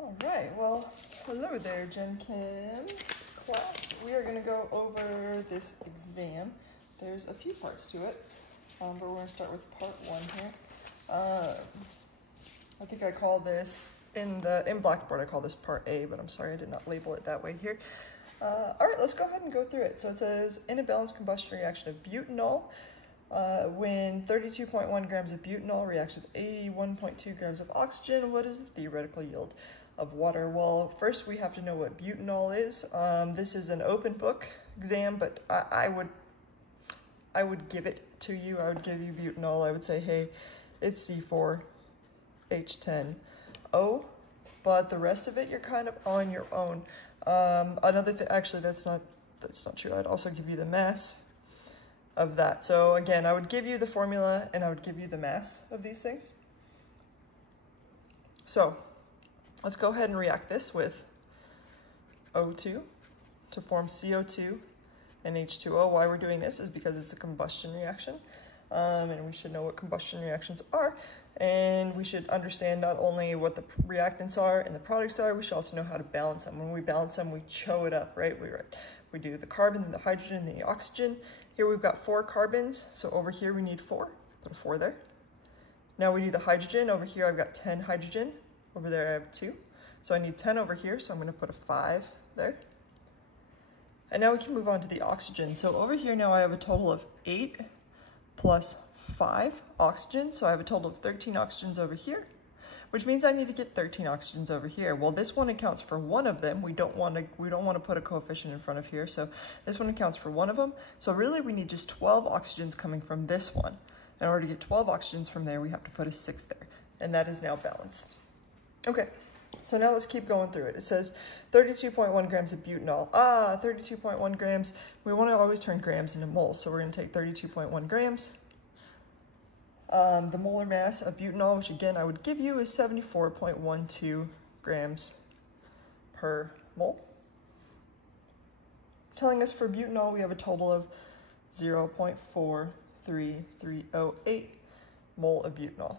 All right, well, hello there, Gen Chem class. We are going to go over this exam. There's a few parts to it, but we're going to start with part one here. I think I call this, in Blackboard, I call this part A, but I'm sorry I did not label it that way here. All right, let's go ahead and go through it. So it says, in a balanced combustion reaction of butanol, when 32.1 grams of butanol reacts with 81.2 grams of oxygen, what is the theoretical yield of water? Well, first we have to know what butanol is. This is an open book exam, but I would give it to you. I would give you butanol. I would say, hey, it's C4H10O, but the rest of it you're kind of on your own. Another thing, actually, that's not true. I'd also give you the mass of that. So again, I would give you the formula and I would give you the mass of these things. So let's go ahead and react this with O2 to form CO2 and H2O. Why we're doing this is because it's a combustion reaction, and we should know what combustion reactions are, and we should understand not only what the reactants are and the products are, we should also know how to balance them. When we balance them, we chow it up, right? We do the carbon, the hydrogen, the oxygen. Here we've got 4 carbons, so over here we need 4. Put a 4 there. Now we do the hydrogen. Over here I've got 10 hydrogen. Over there I have 2. So I need 10 over here, so I'm going to put a 5 there. And now we can move on to the oxygen. So over here now I have a total of 8 plus 5 oxygen, so I have a total of 13 oxygens over here, which means I need to get 13 oxygens over here. Well, this one accounts for one of them. We don't want to put a coefficient in front of here, so this one accounts for one of them. So really we need just 12 oxygens coming from this one. In order to get 12 oxygens from there, we have to put a 6 there, and that is now balanced. Okay, so now let's keep going through it. It says 32.1 grams of butanol. 32.1 grams. We want to always turn grams into moles, so we're going to take 32.1 grams. The molar mass of butanol, which again I would give you, is 74.12 grams per mole. Telling us for butanol we have a total of 0.43308 mole of butanol.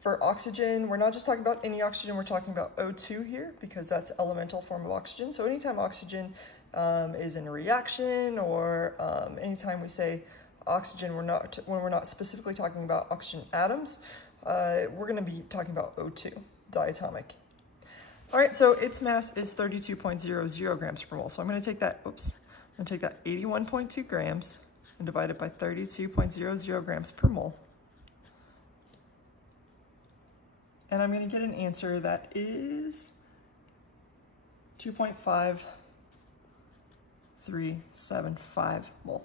For oxygen, we're not just talking about any oxygen, we're talking about O2 here because that's elemental form of oxygen. So anytime oxygen is in a reaction, or anytime we say oxygen, when we're not specifically talking about oxygen atoms, we're going to be talking about O2, diatomic. All right, so its mass is 32.00 grams per mole. So I'm going to take that, I'm going to take that 81.2 grams and divide it by 32.00 grams per mole. And I'm going to get an answer that is 2.5375 mole.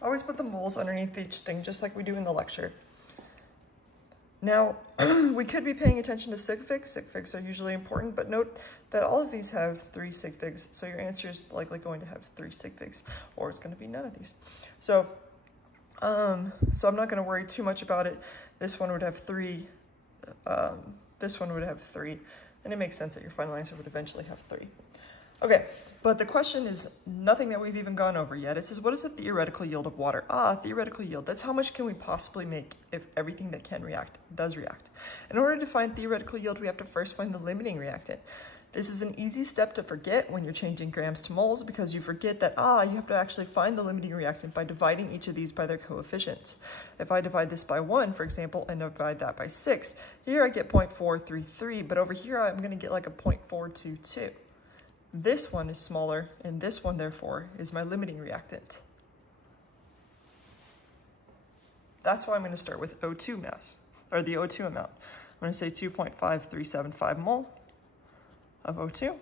Always put the moles underneath each thing, just like we do in the lecture. Now, we could be paying attention to Sig Figs. Sig Figs are usually important, but note that all of these have 3 Sig Figs, so your answer is likely going to have 3 Sig Figs, or it's going to be none of these. So I'm not going to worry too much about it. This one would have 3. This one would have 3, and it makes sense that your final answer would eventually have 3. Okay, but the question is nothing that we've even gone over yet. It says, what is the theoretical yield of water? Theoretical yield, that's how much can we possibly make if everything that can react does react. In order to find theoretical yield, we have to first find the limiting reactant. This is an easy step to forget when you're changing grams to moles, because you forget that, you have to actually find the limiting reactant by dividing each of these by their coefficients. If I divide this by 1, for example, and divide that by 6, here I get 0.433, but over here I'm going to get like a 0.422. This one is smaller, and this one, therefore, is my limiting reactant. That's why I'm going to start with O2 mass, or the O2 amount. I'm going to say 2.5375 mole of O2.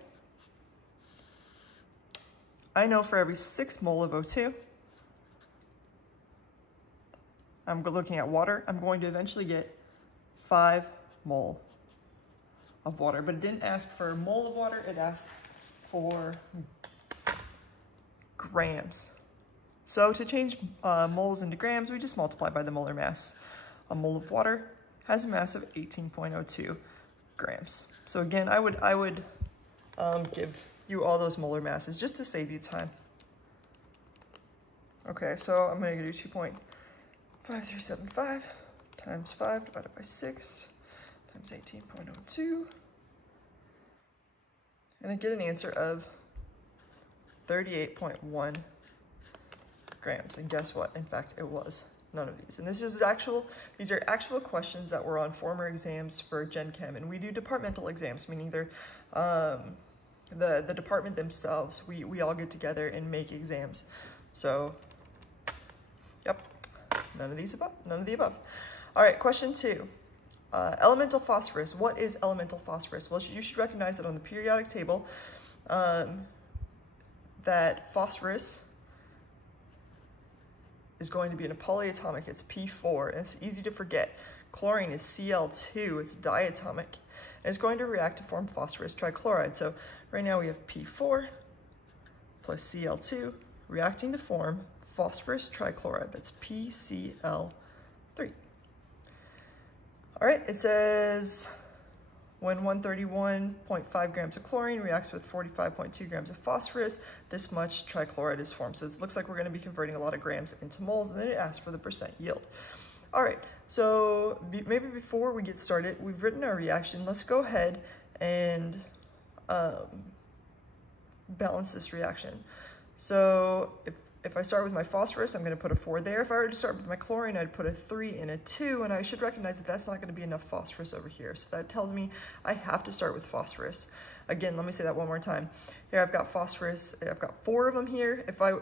I know for every 6 mole of O2, I'm looking at water, I'm going to eventually get 5 mole of water. But it didn't ask for a mole of water, it asked for grams. So to change moles into grams, we just multiply by the molar mass. A mole of water has a mass of 18.02 grams. So again, I would give you all those molar masses just to save you time. Okay, so I'm going to do 2.5375 times 5 divided by 6 times 18.02. And I get an answer of 38.1 grams. And guess what? In fact, it was none of these. And these are actual questions that were on former exams for Gen Chem. And we do departmental exams, meaning they're the department themselves. We all get together and make exams. So, yep, none of the above. All right, question 2. Elemental phosphorus. What is elemental phosphorus? Well, you should recognize that on the periodic table, that phosphorus is going to be in a polyatomic. It's P4, and it's easy to forget. Chlorine is Cl2, it's diatomic, and it's going to react to form phosphorus trichloride. So right now we have P4 plus Cl2 reacting to form phosphorus trichloride. That's PCl3. All right, it says when 131.5 grams of chlorine reacts with 45.2 grams of phosphorus, this much trichloride is formed. So it looks like we're going to be converting a lot of grams into moles, and then it asks for the percent yield. All right, so maybe before we get started, we've written our reaction. Let's go ahead and balance this reaction. So if I start with my phosphorus, I'm going to put a 4 there. If I were to start with my chlorine, I'd put a 3 and a 2, and I should recognize that that's not going to be enough phosphorus over here. So that tells me I have to start with phosphorus. Again, let me say that one more time. Here I've got phosphorus. I've got 4 of them here. If I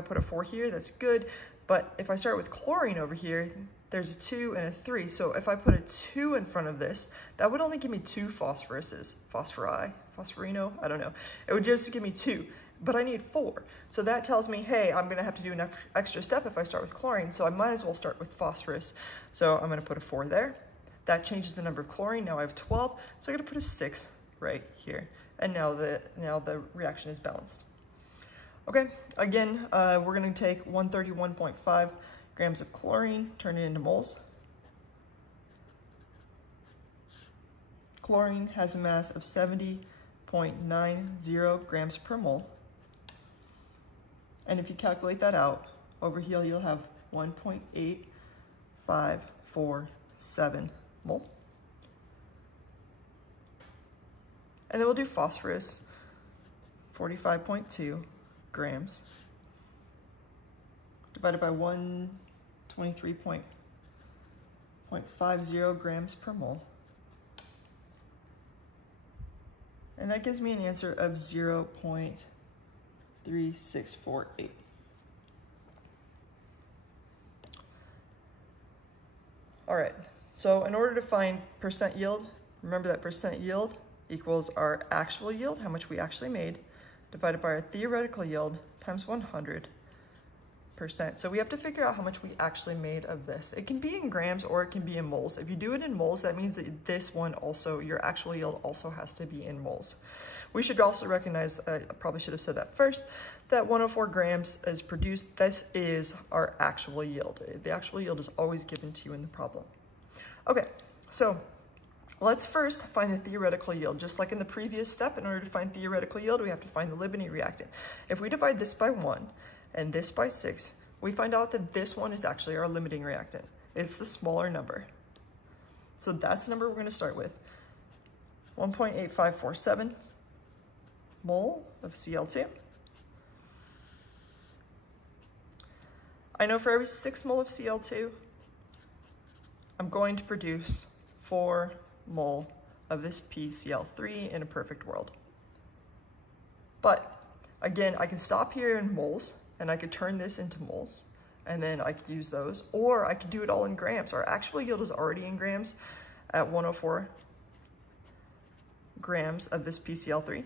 put a 4 here, that's good. But if I start with chlorine over here, there's a 2 and a 3. So if I put a 2 in front of this, that would only give me 2 phosphoruses. Phosphorino, I don't know. It would just give me 2. But I need 4. So that tells me, hey, I'm gonna have to do an extra step if I start with chlorine, so I might as well start with phosphorus. So I'm gonna put a 4 there. That changes the number of chlorine. Now I have 12, so I'm gonna put a 6 right here. And now the reaction is balanced. Okay, again, we're gonna take 131.5 grams of chlorine, turn it into moles. Chlorine has a mass of 70.90 grams per mole. And if you calculate that out, over here you'll have 1.8547 mole. And then we'll do phosphorus, 45.2 grams, divided by 123.50 grams per mole. And that gives me an answer of 0.3648. All right, so in order to find percent yield, remember that percent yield equals our actual yield, how much we actually made, divided by our theoretical yield times 100%. So we have to figure out how much we actually made of this. It can be in grams or it can be in moles. If you do it in moles, that means that this one also, your actual yield also has to be in moles. We should also recognize, I probably should have said that first, that 104 grams is produced. This is our actual yield. The actual yield is always given to you in the problem. Okay, so let's first find the theoretical yield. Just like in the previous step, in order to find theoretical yield, we have to find the limiting reactant. If we divide this by 1 and this by 6, we find out that this one is actually our limiting reactant. It's the smaller number. So that's the number we're going to start with. 1.8547 mole of Cl2. I know for every 6 mole of Cl2, I'm going to produce 4 mole of this PCl3 in a perfect world. But again, I can stop here in moles and I could turn this into moles and then I could use those, or I could do it all in grams. Our actual yield is already in grams at 104 grams of this PCl3.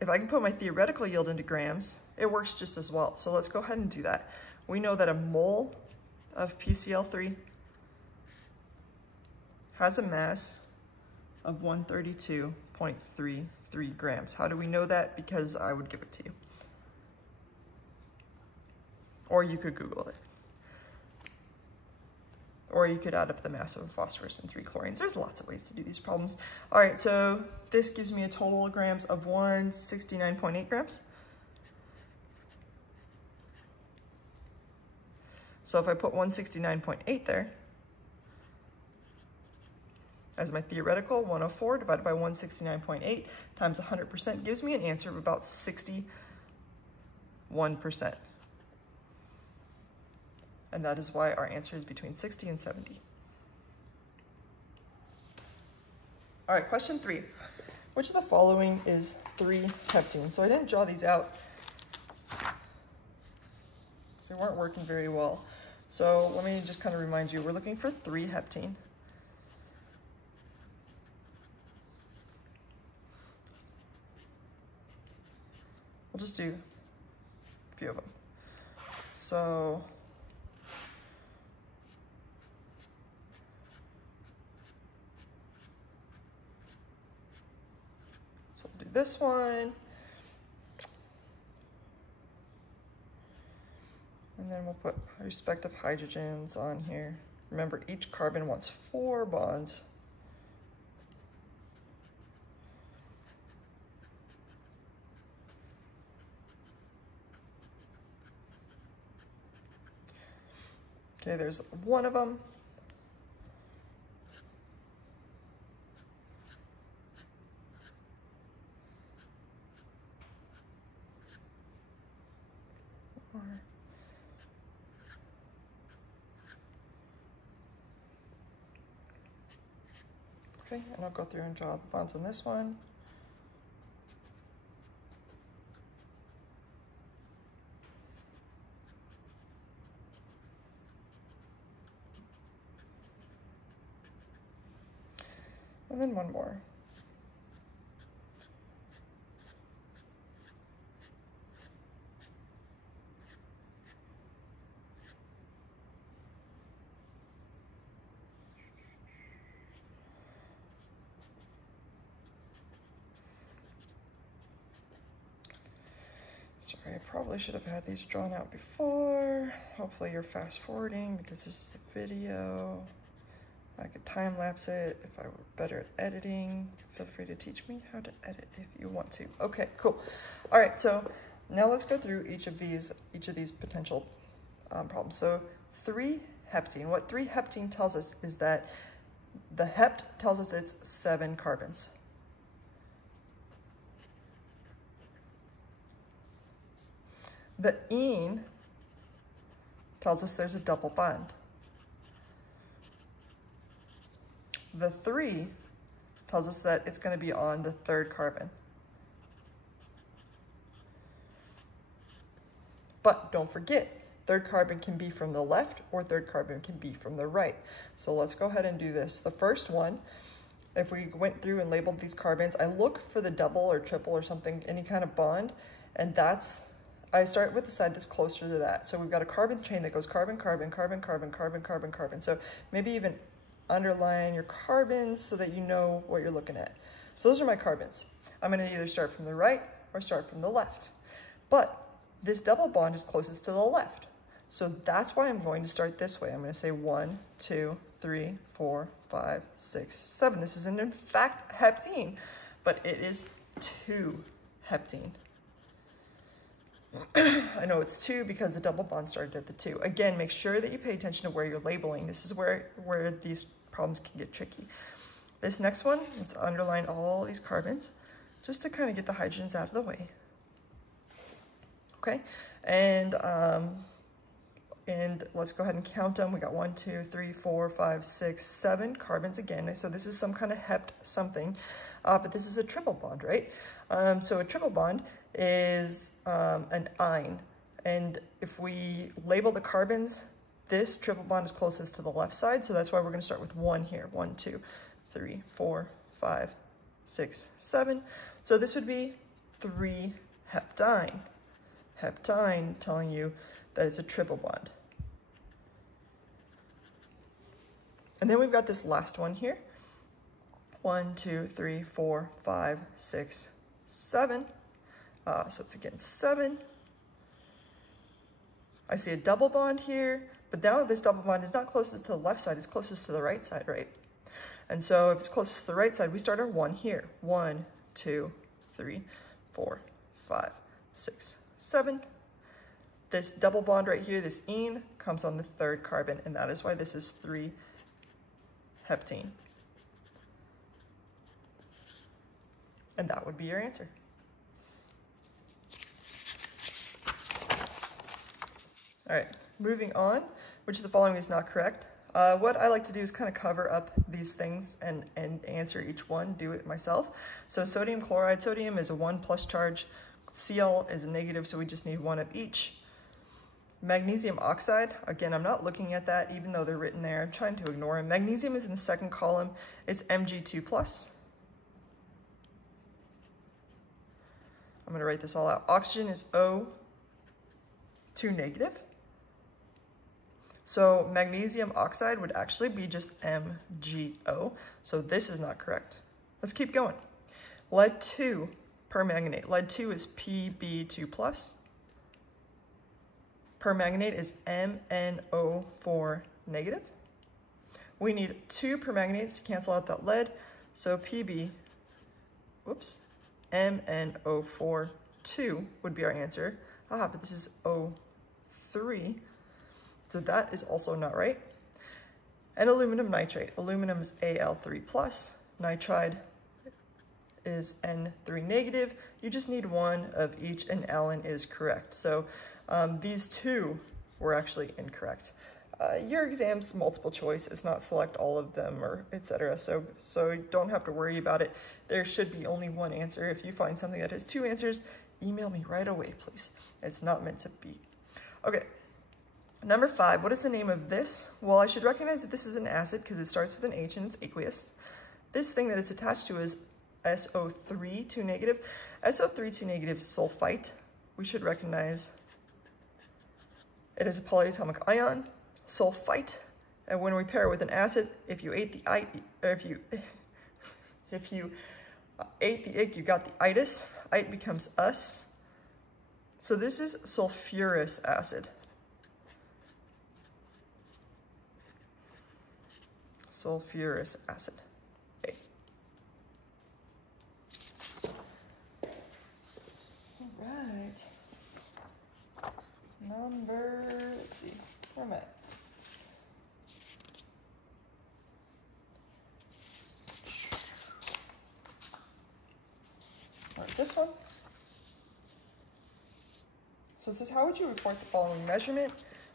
If I can put my theoretical yield into grams, it works just as well. So let's go ahead and do that. We know that a mole of PCl3 has a mass of 132.33 grams. How do we know that? Because I would give it to you. Or you could Google it. Or you could add up the mass of phosphorus and 3 chlorines. There's lots of ways to do these problems. All right, so this gives me a total of grams of 169.8 grams. So if I put 169.8 there, as my theoretical. 104 divided by 169.8 times 100% gives me an answer of about 61%. And that is why our answer is between 60 and 70. All right, question 3. Which of the following is 3-heptene? So I didn't draw these out, so they weren't working very well. So let me just kind of remind you, we're looking for 3-heptene. We'll just do a few of them. So we'll do this one. And then we'll put respective hydrogens on here. Remember, each carbon wants 4 bonds. Okay, there's one of them. Okay, and I'll go through and draw the bonds on this one. And then one more. Sorry, I probably should have had these drawn out before. Hopefully you're fast forwarding because this is a video. I could time lapse it if I were better at editing. Feel free to teach me how to edit if you want to. Okay, cool. All right, so now let's go through each of these potential problems. So 3-heptene. What 3-heptene tells us is that the hept tells us it's 7 carbons. The ene tells us there's a double bond. The 3 tells us that it's going to be on the 3rd carbon. But don't forget, 3rd carbon can be from the left or 3rd carbon can be from the right. So let's go ahead and do this. The first one, if we went through and labeled these carbons, I look for the double or triple or something, any kind of bond, and I start with the side that's closer to that. So we've got a carbon chain that goes carbon, carbon, carbon, carbon, carbon, carbon, carbon. So maybe even underline your carbons so that you know what you're looking at. So those are my carbons. I'm going to either start from the right or start from the left. But this double bond is closest to the left. So that's why I'm going to start this way. I'm going to say 1, 2, 3, 4, 5, 6, 7. This isn't in fact heptene, but it is 2-heptene. I know it's 2 because the double bond started at the 2. Again, make sure that you pay attention to where you're labeling. This is where these problems can get tricky. This next one, let's underline all these carbons just to kind of get the hydrogens out of the way. Okay, and let's go ahead and count them. We got 1, 2, 3, 4, 5, 6, 7 carbons again. So this is some kind of hept something, but this is a triple bond, right? So a triple bond is an ine. And if we label the carbons, this triple bond is closest to the left side. So that's why we're going to start with 1 here. 1, 2, 3, 4, 5, 6, 7. So this would be 3-heptine. Heptine telling you that it's a triple bond. And then we've got this last one here. 1, 2, 3, 4, 5, 6, 7. So it's again 7. I see a double bond here, but now this double bond is not closest to the left side, it's closest to the right side, right? And so if it's closest to the right side, we start our 1 here. 1, 2, 3, 4, 5, 6, 7. This double bond right here, this ene, comes on the 3rd carbon, and that is why this is 3-heptene. And that would be your answer. All right, moving on. Which of the following is not correct? What I like to do is kind of cover up these things and answer each one, do it myself. So sodium chloride, sodium is a 1+ charge, Cl is a negative, so we just need one of each. Magnesium oxide, again, I'm not looking at that even though they're written there. I'm trying to ignore them. Magnesium is in the second column, it's Mg2+. I'm gonna write this all out. Oxygen is O2 negative. So magnesium oxide would actually be just MgO. So this is not correct. Let's keep going. Lead 2 permanganate. Lead 2 is Pb2+. Permanganate is MnO4 negative. We need 2 permanganates to cancel out that lead. So Pb, MnO4 2 would be our answer. But this is O3. So that is also not right. And aluminum nitrate. Aluminum is Al3+. Nitride is N3 negative. You just need one of each, and Allen is correct. So these two were actually incorrect. Your exam's multiple choice. It's not select all of them or etc. So you don't have to worry about it. There should be only one answer. If you find something that has 2 answers, email me right away, please. It's not meant to be. Okay. Number 5, what is the name of this? Well, I should recognize that this is an acid because it starts with an H and it's aqueous. This thing that it's attached to is SO3, 2 negative. SO3, 2 negative sulfite. We should recognize it is a polyatomic ion, sulfite. And when we pair it with an acid, if you ate the if you ate the ig, you got the itis. It becomes us. So this is sulfurous acid. Sulfurous acid. A. All right. Let's see, where am I? All right, this one. So it says, how would you report the following measurement?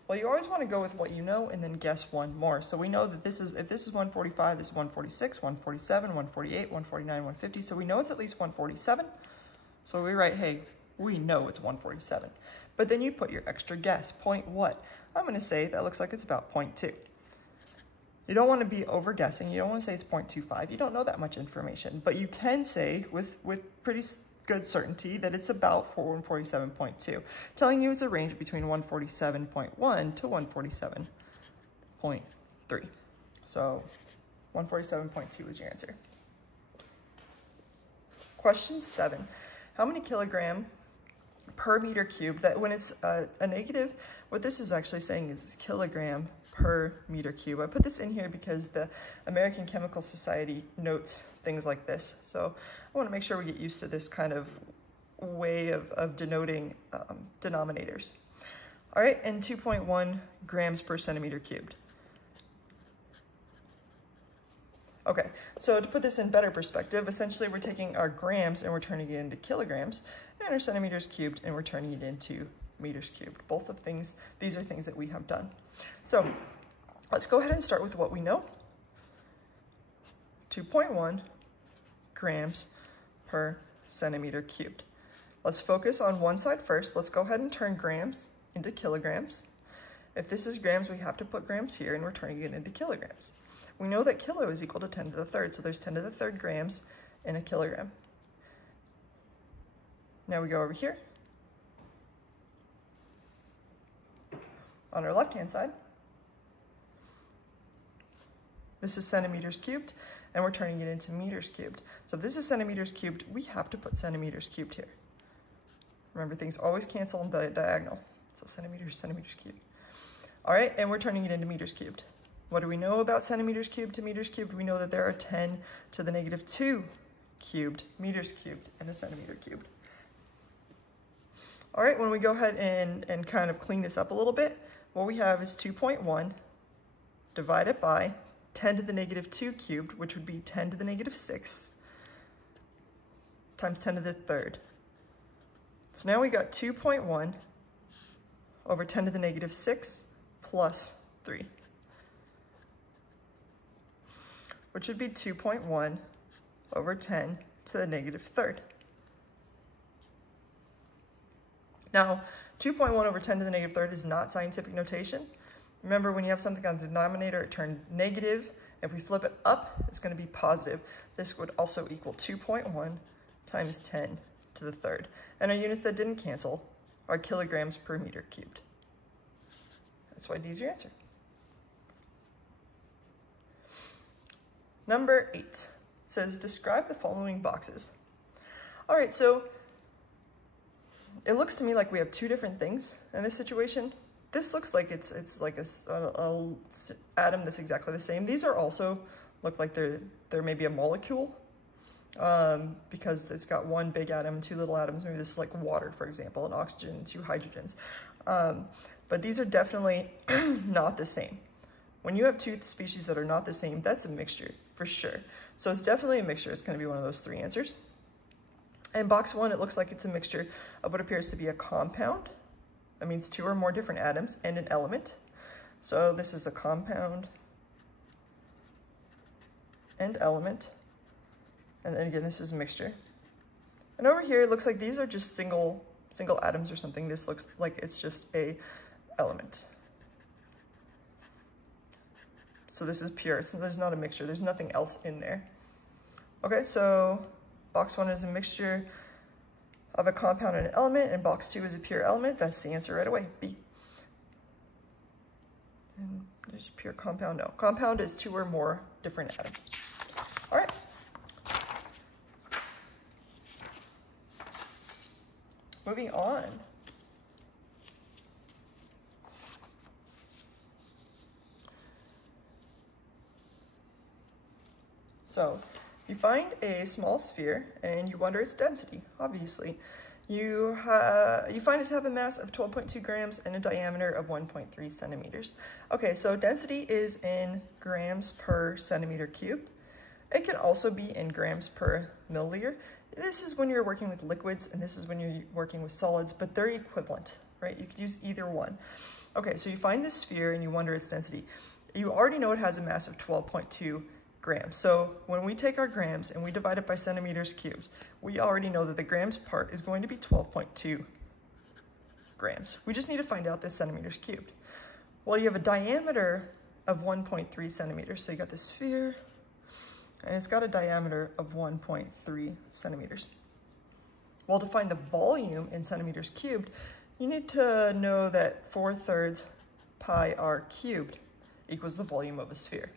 Well, you always want to go with what you know and then guess one more. So we know that this is, if this is 145, this is 146, 147, 148, 149, 150. So we know it's at least 147. So we write, hey, we know it's 147. But then you put your extra guess, point what? I'm going to say that looks like it's about 0.2. You don't want to be over guessing. You don't want to say it's 0.25. You don't know that much information. But you can say with pretty good certainty that it's about 147.2, telling you it's a range between 147.1 to 147.3. So 147.2 is your answer. Question 7. How many kilogram per meter cubed? That when it's a negative, what this is actually saying is kilogram per meter cube. I put this in here because the American Chemical Society notes things like this. So I want to make sure we get used to this kind of way of denoting denominators. All right, and 2.1 grams per centimeter cubed. Okay, so to put this in better perspective, essentially we're taking our grams and we're turning it into kilograms, and our centimeters cubed and we're turning it into meters cubed. Both of things, these are things that we have done. So let's go ahead and start with what we know. 2.1 grams per centimeter cubed. Let's focus on one side first. Let's go ahead and turn grams into kilograms. If this is grams, we have to put grams here and we're turning it into kilograms. We know that kilo is equal to 10 to the third, so there's 10 to the third grams in a kilogram. Now we go over here. On our left-hand side, this is centimeters cubed, and we're turning it into meters cubed. So if this is centimeters cubed, we have to put centimeters cubed here. Remember, things always cancel in the diagonal. So centimeters, centimeters cubed. All right, and we're turning it into meters cubed. What do we know about centimeters cubed to meters cubed? We know that there are 10 to the negative 2 cubed meters cubed in a centimeter cubed. All right, when we go ahead and kind of clean this up a little bit, what we have is 2.1 divided by 10 to the negative 2 cubed, which would be 10 to the negative 6. times 10 to the third. So now we got 2.1 over 10 to the negative 6 plus 3, which would be 2.1 over 10 to the negative third. Now, 2.1 over 10 to the negative third is not scientific notation. Remember, when you have something on the denominator, it turned negative. If we flip it up, it's going to be positive. This would also equal 2.1 times 10 to the third. And our units that didn't cancel are kilograms per meter cubed. That's why D is your answer. Number 8 says, describe the following boxes. All right, so it looks to me like we have two different things in this situation. This looks like it's like a atom that's exactly the same. These are also look like they're maybe a molecule because it's got one big atom and two little atoms. Maybe this is like water, for example, an oxygen and two hydrogens. But these are definitely not the same. When you have two species that are not the same, that's a mixture for sure. So it's definitely a mixture. It's going to be one of those three answers. In box 1, it looks like it's a mixture of what appears to be a compound. That means two or more different atoms and an element. So this is a compound and element. And then again, this is a mixture. And over here, it looks like these are just single atoms or something. This looks like it's just a element. So this is pure. So there's not a mixture. There's nothing else in there. Okay, so box 1 is a mixture of a compound and an element, and box 2 is a pure element. That's the answer right away, B. And there's pure compound, no. Compound is two or more different atoms. All right. Moving on. So you find a small sphere and you wonder its density, obviously. You find it to have a mass of 12.2 grams and a diameter of 1.3 centimeters. Okay, so density is in grams per centimeter cubed. It can also be in grams per milliliter. This is when you're working with liquids and this is when you're working with solids, but they're equivalent, right? You could use either one. Okay, so you find this sphere and you wonder its density. You already know it has a mass of 12.2 grams. So when we take our grams and we divide it by centimeters cubed, we already know that the grams part is going to be 12.2 grams. We just need to find out the centimeters cubed. Well, you have a diameter of 1.3 centimeters. So you got the sphere and it's got a diameter of 1.3 centimeters. Well, to find the volume in centimeters cubed, you need to know that 4/3 pi r cubed equals the volume of a sphere.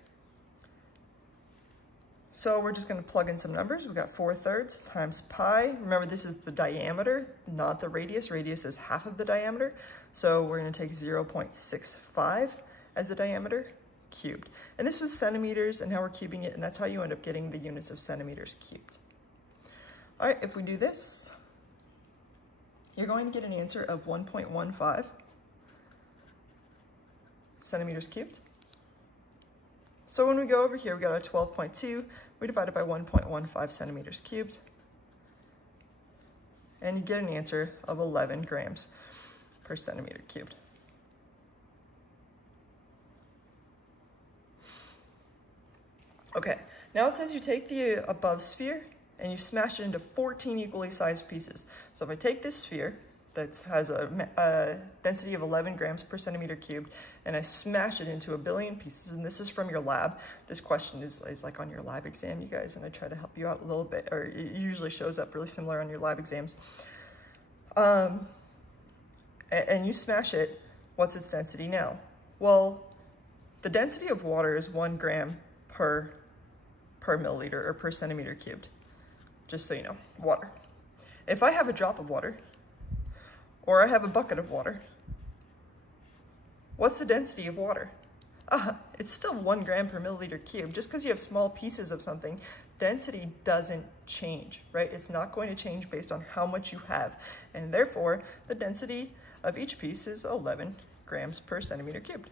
So we're just going to plug in some numbers. We've got 4/3 times pi. Remember, this is the diameter, not the radius. Radius is half of the diameter. So we're going to take 0.65 as the diameter cubed. And this was centimeters, and now we're cubing it, and that's how you end up getting the units of centimeters cubed. All right, if we do this, you're going to get an answer of 1.15 centimeters cubed. So when we go over here, we got a 12.2, we divide it by 1.15 centimeters cubed, and you get an answer of 11 grams per centimeter cubed. Okay, now it says you take the above sphere and you smash it into 14 equally sized pieces. So if I take this sphere that has a density of 11 grams per centimeter cubed and I smash it into 1 billion pieces, and this is from your lab. This question is like on your lab exam, you guys, and I try to help you out a little bit, or it usually shows up really similar on your lab exams. And you smash it, what's its density now? Well, the density of water is 1 gram per milliliter or per centimeter cubed, just so you know, water. If I have a drop of water, or I have a bucket of water, what's the density of water? It's still 1 gram per milliliter cubed. Just because you have small pieces of something, density doesn't change, right? It's not going to change based on how much you have, and therefore the density of each piece is 11 grams per centimeter cubed.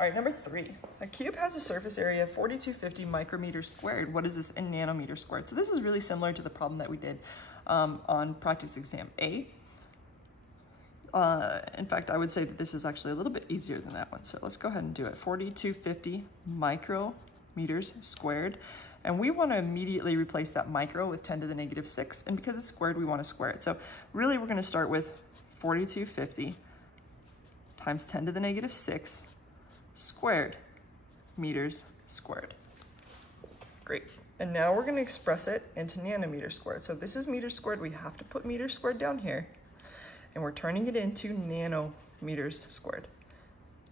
All right, number 3. A cube has a surface area of 4250 micrometers squared. What is this in nanometers squared? So this is really similar to the problem that we did on practice exam A. In fact, I would say that this is actually a little bit easier than that one. So let's go ahead and do it. 4250 micrometers squared. And we want to immediately replace that micro with 10 to the negative 6. And because it's squared, we want to square it. So really, we're going to start with 4250 times 10 to the negative 6 squared meters squared. Great. And now we're going to express it into nanometers squared. So if this is meters squared, we have to put meters squared down here. And we're turning it into nanometers squared.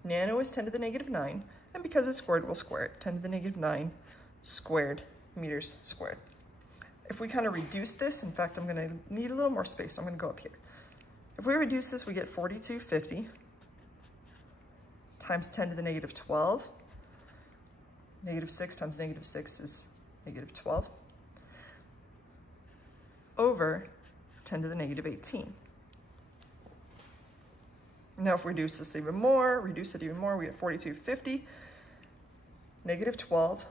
Nano is 10 to the negative 9. And because it's squared, we'll square it. 10 to the negative 9 squared meters squared. If we kind of reduce this, in fact, I'm going to need a little more space, so I'm going to go up here. If we reduce this, we get 4250 times 10 to the negative 12. Negative 6 times negative 6 is negative 12. Over 10 to the negative 18. Now if we reduce this even more, we get 4250. Negative 12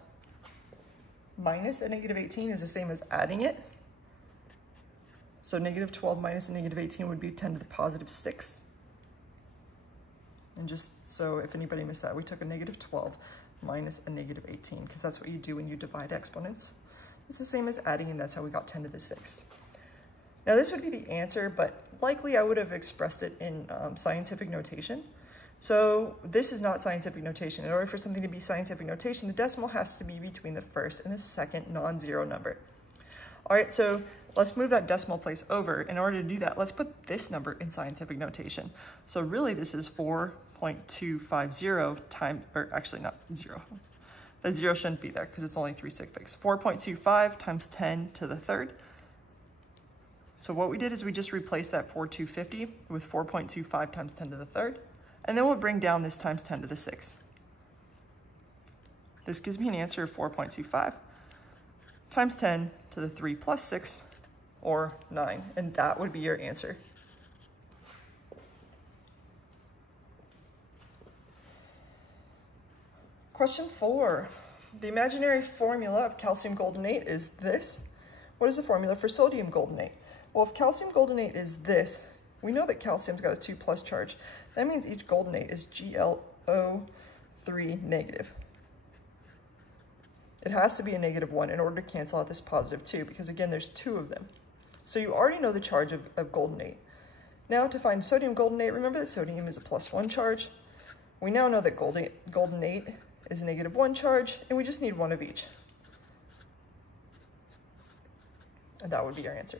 minus a negative 18 is the same as adding it. So negative 12 minus a negative 18 would be 10 to the positive 6. And just so if anybody missed that, we took a negative 12 minus a negative 18, because that's what you do when you divide exponents. It's the same as adding, and that's how we got 10 to the 6. Now this would be the answer, but likely I would have expressed it in scientific notation. So this is not scientific notation. In order for something to be scientific notation, the decimal has to be between the first and the second non-zero number. All right, so let's move that decimal place over. In order to do that, let's put this number in scientific notation. So really this is 4.250 times, or actually not 0. The 0 shouldn't be there because it's only 3 sig figs. 4.25 times 10 to the third. So what we did is we just replaced that 4250 with 4.25 times 10 to the third. And then we'll bring down this times 10 to the 6. This gives me an answer of 4.25 times 10 to the 3 plus 6, or 9. And that would be your answer. Question 4. The imaginary formula of calcium goldenate is this. What is the formula for sodium goldenate? Well, if calcium goldenate is this, we know that calcium's got a 2 plus charge. That means each goldenate is GlO3 negative. It has to be a negative 1 in order to cancel out this positive 2, because again, there's 2 of them. So you already know the charge of goldenate. Now to find sodium goldenate, remember that sodium is a +1 charge. We now know that goldenate is a -1 charge, and we just need 1 of each. And that would be our answer.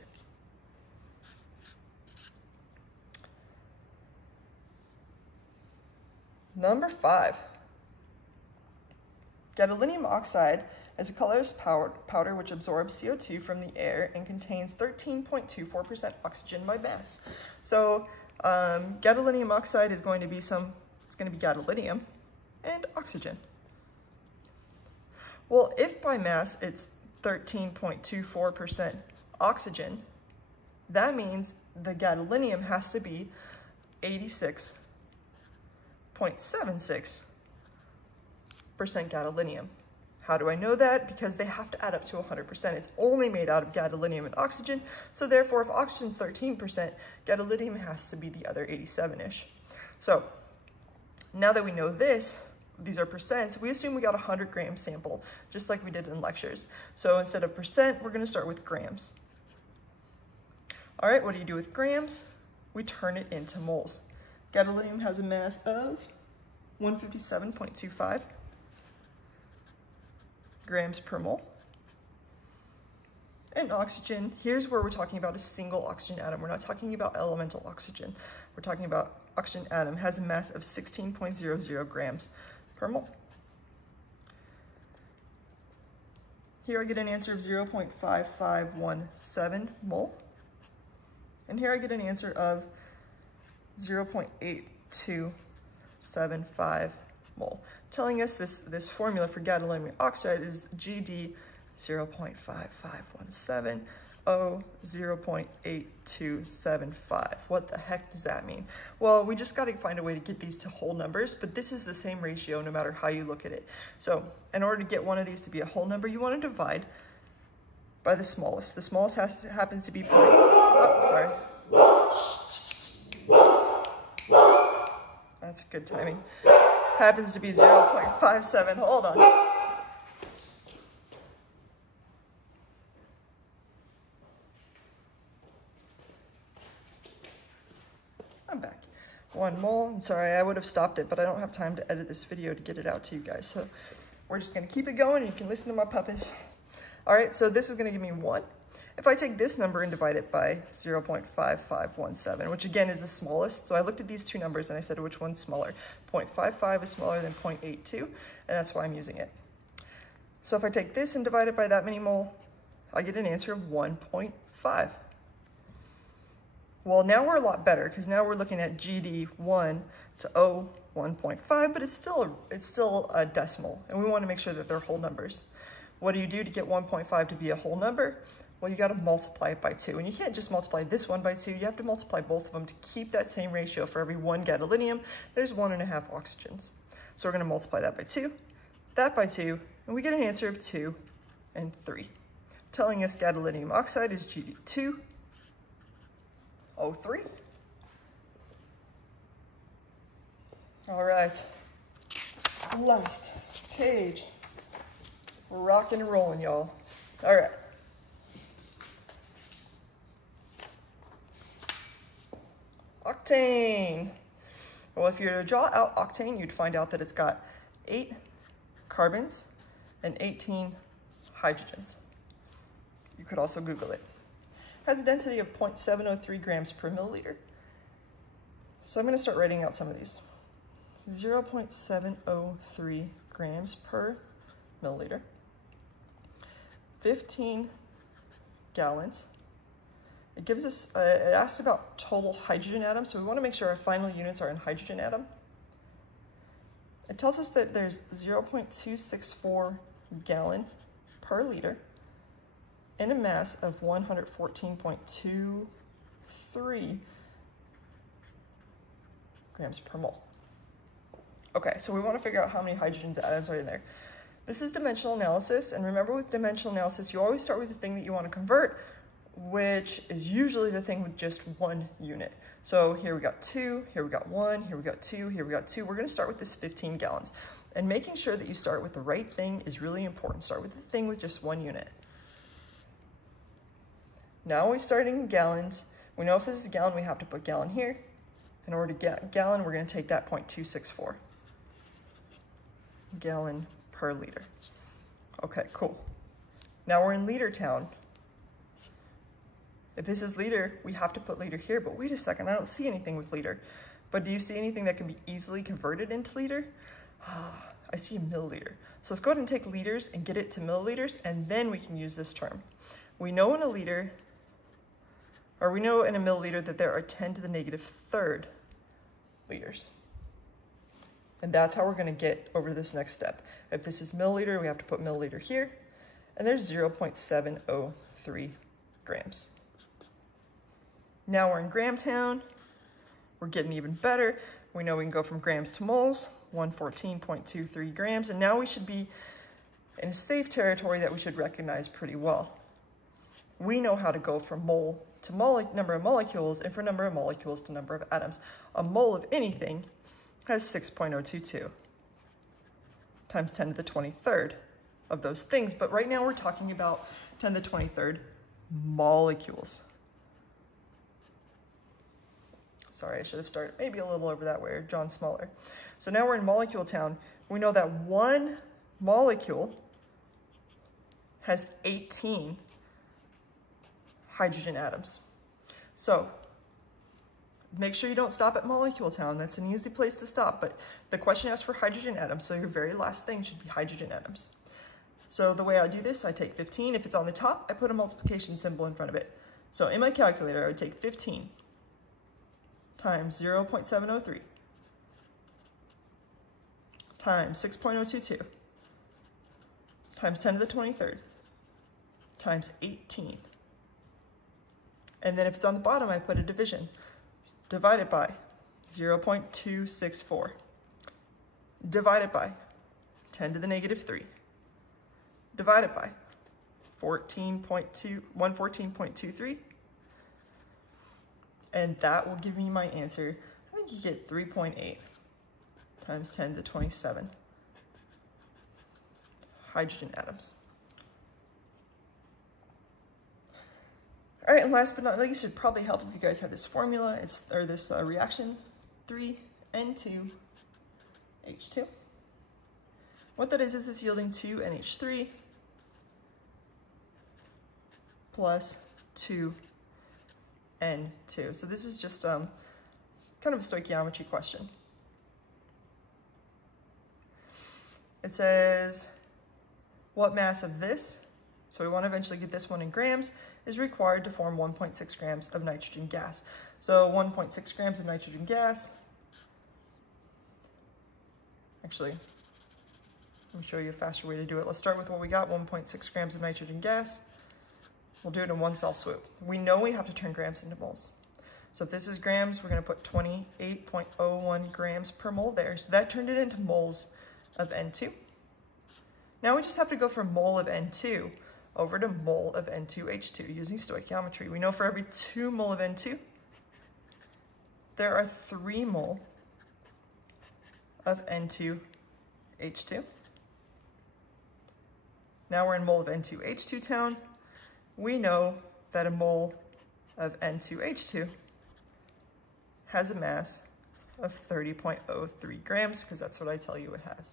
Number 5. Gadolinium oxide is a colorless powder which absorbs CO2 from the air and contains 13.24% oxygen by mass. So gadolinium oxide is going to be it's going to be gadolinium and oxygen. Well, if by mass it's 13.24% oxygen, that means the gadolinium has to be 86.76% gadolinium. How do I know that? Because they have to add up to 100%. It's only made out of gadolinium and oxygen, so therefore if oxygen's 13%, gadolinium has to be the other 87-ish. So now that we know this, these are percents, we assume we got a 100-gram sample, just like we did in lectures. So instead of percent, we're going to start with grams. All right, what do you do with grams? We turn it into moles. Gadolinium has a mass of 157.25 grams per mole. And oxygen, here's where we're talking about a single oxygen atom. We're not talking about elemental oxygen. We're talking about oxygen atom has a mass of 16.00 grams per mole. Here I get an answer of 0.5517 mole. And here I get an answer of 0.8275 mole, telling us this formula for gadolinium oxide is GD 0.5517 0.8275. What the heck does that mean? Well, we just got to find a way to get these to whole numbers, but this is the same ratio no matter how you look at it. So in order to get one of these to be a whole number, you want to divide by the smallest. The smallest happens to be That's good timing. Happens to be 0.57. Hold on. I'm back. 1 mole. I'm sorry, I would have stopped it, but I don't have time to edit this video to get it out to you guys. So we're just going to keep it going. You can listen to my puppies. All right, so this is going to give me 1. If I take this number and divide it by 0.5517, which again is the smallest, so I looked at these two numbers and I said which one's smaller. 0.55 is smaller than 0.82, and that's why I'm using it. So if I take this and divide it by that many mole, I get an answer of 1.5. Well, now we're a lot better because now we're looking at GD1 to O 1.5, but it's still a decimal, and we want to make sure that they're whole numbers. What do you do to get 1.5 to be a whole number? Well, you got to multiply it by 2, and you can't just multiply this one by 2. You have to multiply both of them to keep that same ratio. For every 1 gadolinium, there's 1.5 oxygens. So we're going to multiply that by 2, that by 2, and we get an answer of 2 and 3, telling us gadolinium oxide is GD2O3. All right, last page. We're rocking and rolling, y'all. All right. Octane. Well, if you were to draw out octane, you'd find out that it's got 8 carbons and 18 hydrogens. You could also Google it. It has a density of 0.703 grams per milliliter. So I'm going to start writing out some of these. So 0.703 grams per milliliter. 15 gallons. It gives us, it asks about total hydrogen atoms, so we want to make sure our final units are in hydrogen atom. It tells us that there's 0.264 gallon per liter in a mass of 114.23 grams per mole. Okay, so we want to figure out how many hydrogen atoms are in there. This is dimensional analysis, and remember with dimensional analysis, you always start with the thing that you want to convert, which is usually the thing with just 1 unit. So here we got 2, here we got 1, here we got 2, here we got 2. We're going to start with this 15 gallons. And making sure that you start with the right thing is really important. Start with the thing with just 1 unit. Now we're starting in gallons. We know if this is a gallon, we have to put gallon here. In order to get gallon, we're going to take that 0.264 gallon per liter. Okay, cool. Now we're in liter town. If this is liter, we have to put liter here, but wait a second, I don't see anything with liter. But do you see anything that can be easily converted into liter? I see a milliliter. So let's go ahead and take liters and get it to milliliters, and then we can use this term. We know in a liter, or we know in a milliliter that there are 10 to the negative third liters. And that's how we're going to get over this next step. If this is milliliter, we have to put milliliter here, and there's 0.703 grams. Now we're in gram town. We're getting even better. We know we can go from grams to moles, 114.23 grams, and now we should be in a safe territory that we should recognize pretty well. We know how to go from mole to number of molecules, and from number of molecules to number of atoms. A mole of anything has 6.022 times 10 to the 23rd of those things, but right now we're talking about 10 to the 23rd molecules. Sorry, I should have started maybe a little over that way or drawn smaller. So now we're in molecule town. We know that 1 molecule has 18 hydrogen atoms. So make sure you don't stop at molecule town. That's an easy place to stop, but the question asks for hydrogen atoms, so your very last thing should be hydrogen atoms. So the way I do this, I take 15. If it's on the top, I put a multiplication symbol in front of it. So in my calculator, I would take 15 times 0.703 times 6.022 times 10 to the 23rd times 18 And then if it's on the bottom, I put a division. Divide it by 0.264. Divided by 10 to the negative 3. Divided by 114.23. And that will give me my answer. I think you get 3.8 times 10 to the 27 hydrogen atoms. All right, and last but not least, it'd probably help if you guys have this formula, this reaction, 3N2H2. What that is it's yielding 2NH3 plus 2N2. So this is just kind of a stoichiometry question. It says, what mass of this, so we want to eventually get this one in grams, is required to form 1.6 grams of nitrogen gas. So 1.6 grams of nitrogen gas, actually, let me show you a faster way to do it. Let's start with what we got, 1.6 grams of nitrogen gas. We'll do it in one fell swoop. We know we have to turn grams into moles. So if this is grams, we're going to put 28.01 grams per mole there. So that turned it into moles of N2. Now we just have to go from mole of N2 over to mole of N2H2 using stoichiometry. We know for every 2 mole of N2, there are 3 mole of N2H2. Now we're in mole of N2H2 town. We know that a mole of N2H2 has a mass of 30.03 grams, because that's what I tell you it has.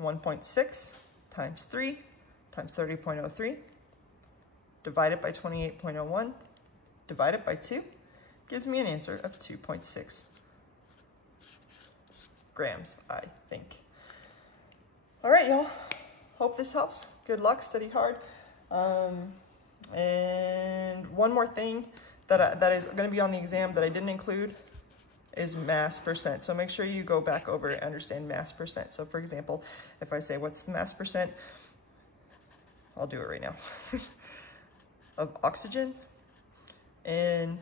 1.6 times 3 times 30.03 divided by 28.01 divided by 2 gives me an answer of 2.6 grams, I think. All right, y'all. Hope this helps. Good luck. Study hard. And one more thing that is going to be on the exam that I didn't include is mass percent. So make sure you go back over and understand mass percent. So for example, if I say, what's the mass percent? I'll do it right now. Of oxygen in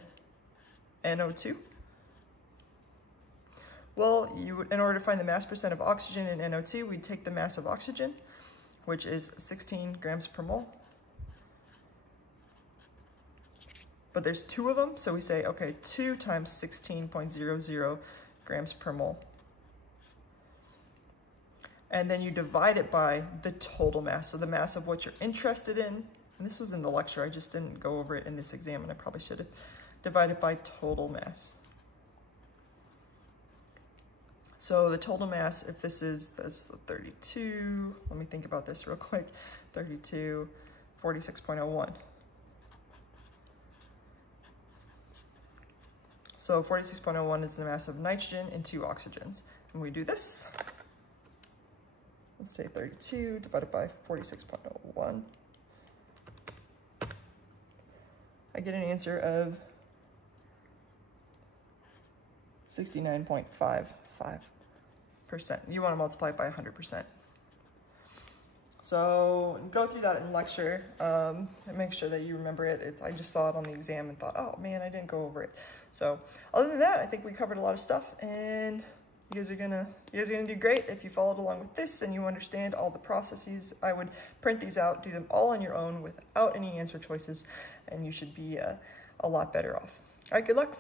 NO2. Well, in order to find the mass percent of oxygen in NO2, we'd take the mass of oxygen, which is 16 grams per mole. But there's 2 of them, so we say, okay, 2 times 16.00 grams per mole. And then you divide it by the total mass, so the mass of what you're interested in. And this was in the lecture, I just didn't go over it in this exam, and I probably should have. Divided by total mass. So the total mass, if this is 32, let me think about this real quick, 32, 46.01. So 46.01 is the mass of nitrogen in 2 oxygens. And we do this. Let's take 32 divided by 46.01. I get an answer of 69.55%. You want to multiply it by 100%. So go through that in lecture and make sure that you remember it. I just saw it on the exam and thought, oh man, I didn't go over it. So other than that, I think we covered a lot of stuff, and you guys are gonna do great if you followed along with this and you understand all the processes. I would print these out, do them all on your own without any answer choices, and you should be a lot better off. All right, good luck.